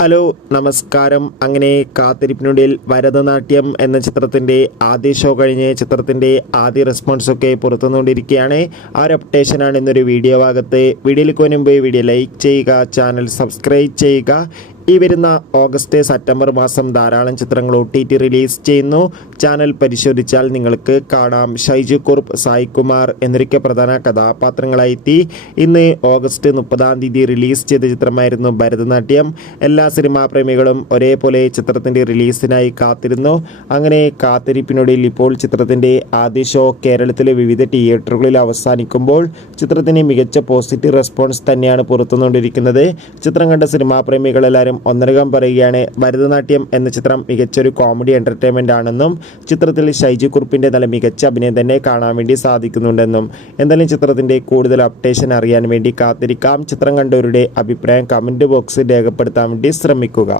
Hello നമസ്കാരം. അങ്ങനെ കാത്തിരിപ്പിനുള്ളിൽ ഭരതനാട്യം എന്ന ചിത്രത്തിൻ്റെ ആദ്യ ഷോ കഴിഞ്ഞ് ചിത്രത്തിൻ്റെ ആദ്യ റെസ്പോൺസൊക്കെ പുറത്തുനിന്നുകൊണ്ടിരിക്കുകയാണ്. ആ ഒരു അപ്ഡേഷനാണ് ഇന്നൊരു വീഡിയോ ഭാഗത്ത്. വീഡിയോയിലേക്ക് മുൻപ് വീഡിയോ ലൈക്ക് ചെയ്യുക, ചാനൽ സബ്സ്ക്രൈബ് ചെയ്യുക. ഈ വരുന്ന ഓഗസ്റ്റ് സെപ്റ്റംബർ മാസം ധാരാളം ചിത്രങ്ങൾ OTT റിലീസ് ചെയ്യുന്നു. ചാനൽ പരിശോധിച്ചാൽ നിങ്ങൾക്ക് കാണാം. ഷൈജു കുറുപ്പ്, സായികുമാർ എന്നൊക്കെ പ്രധാന കഥാപാത്രങ്ങളായെത്തി. ഇന്ന് ഓഗസ്റ്റ് 30 റിലീസ് ചെയ്ത ചിത്രമായിരുന്നു ഭരതനാട്യം. എല്ലാ സിനിമാ പ്രേമികളും ഒരേപോലെ ചിത്രത്തിൻ്റെ റിലീസിനായി കാത്തിരുന്നു. അങ്ങനെ കാത്തിരിപ്പിനൊടുവിൽ ഇപ്പോൾ ചിത്രത്തിൻ്റെ ആദ്യ ഷോ കേരളത്തിലെ വിവിധ തിയേറ്ററുകളിൽ അവസാനിക്കുമ്പോൾ ചിത്രത്തിന് മികച്ച പോസിറ്റീവ് റെസ്പോൺസ് തന്നെയാണ് പുറത്തുകൊണ്ടിരിക്കുന്നത്. ചിത്രം കണ്ട സിനിമാ പ്രേമികളെല്ലാവരും ഒന്നടങ്കം പറയുകയാണ് ഭരതനാട്യം എന്ന ചിത്രം മികച്ചൊരു കോമഡി എൻ്റർടൈൻമെൻ്റ് ആണെന്നും ചിത്രത്തിൽ ഷൈജു കുറുപ്പിൻ്റെ നല്ല മികച്ച അഭിനയം തന്നെ കാണാൻ വേണ്ടി സാധിക്കുന്നുണ്ടെന്നും. എന്തായാലും ചിത്രത്തിൻ്റെ കൂടുതൽ അപ്ഡേഷൻ അറിയാൻ വേണ്ടി കാത്തിരിക്കാം. ചിത്രം കണ്ടവരുടെ അഭിപ്രായം കമൻറ്റ് ബോക്സിൽ രേഖപ്പെടുത്താൻ വേണ്ടി ശ്രമിക്കുക.